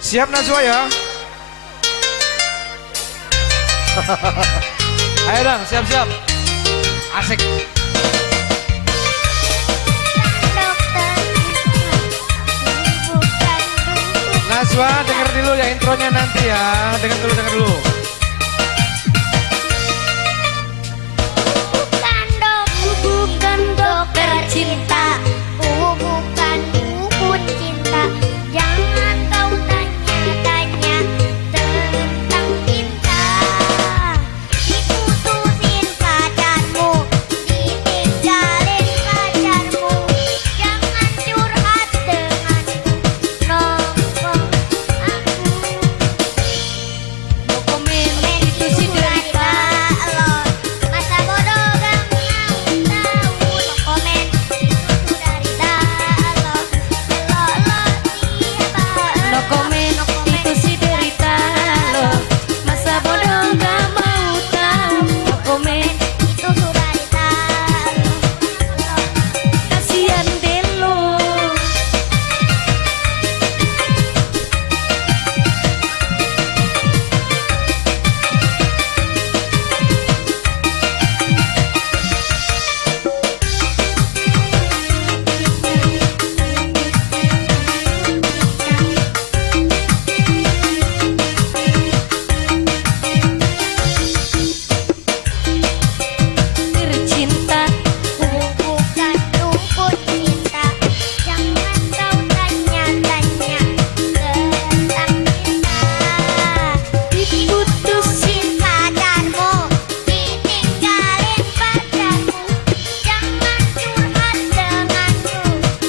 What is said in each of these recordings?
Siap Najwa ya? Ayo dong, siap-siap. Asik. Najwa denger dulu ya intronya nanti ya. Dengar dulu. Bukan dokter cinta, bukan dukun cinta. Jangan kau tanya-tanya tentang cinta. Diputusin pacarmu, ditinggalin pacarmu. Jangan curhat denganku, nongkrong aku. Dokumen itu si derita lo, masa bodoh gak mau tahu. No komen itu derita lo, siapa? No comment itu si derita lo. Masa bodoh gak mau tahu. No comment Itu derita lo. kasihan deh lo. Tercinta Bukan dukun cinta. Jangan kau tanya-tanya tentang cinta. Diputusin pacarmu, ditinggalin pacarmu. Jangan curhat denganku.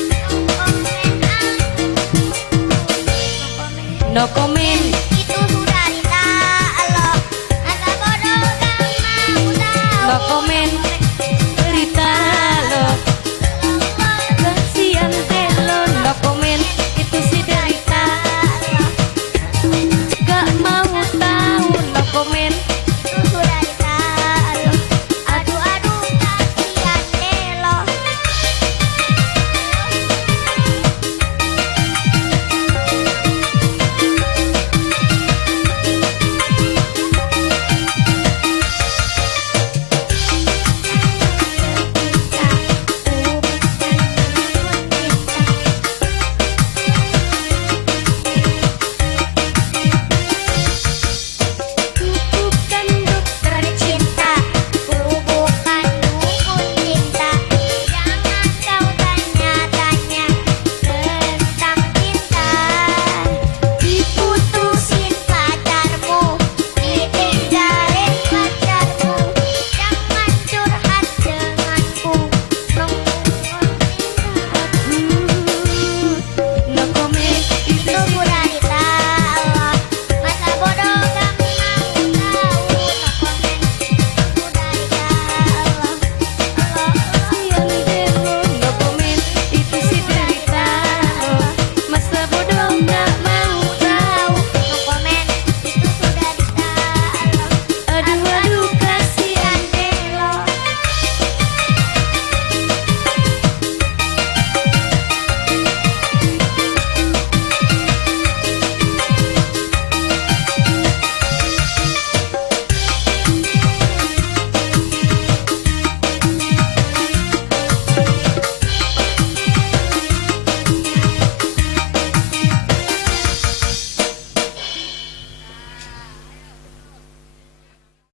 No comment aku. no comment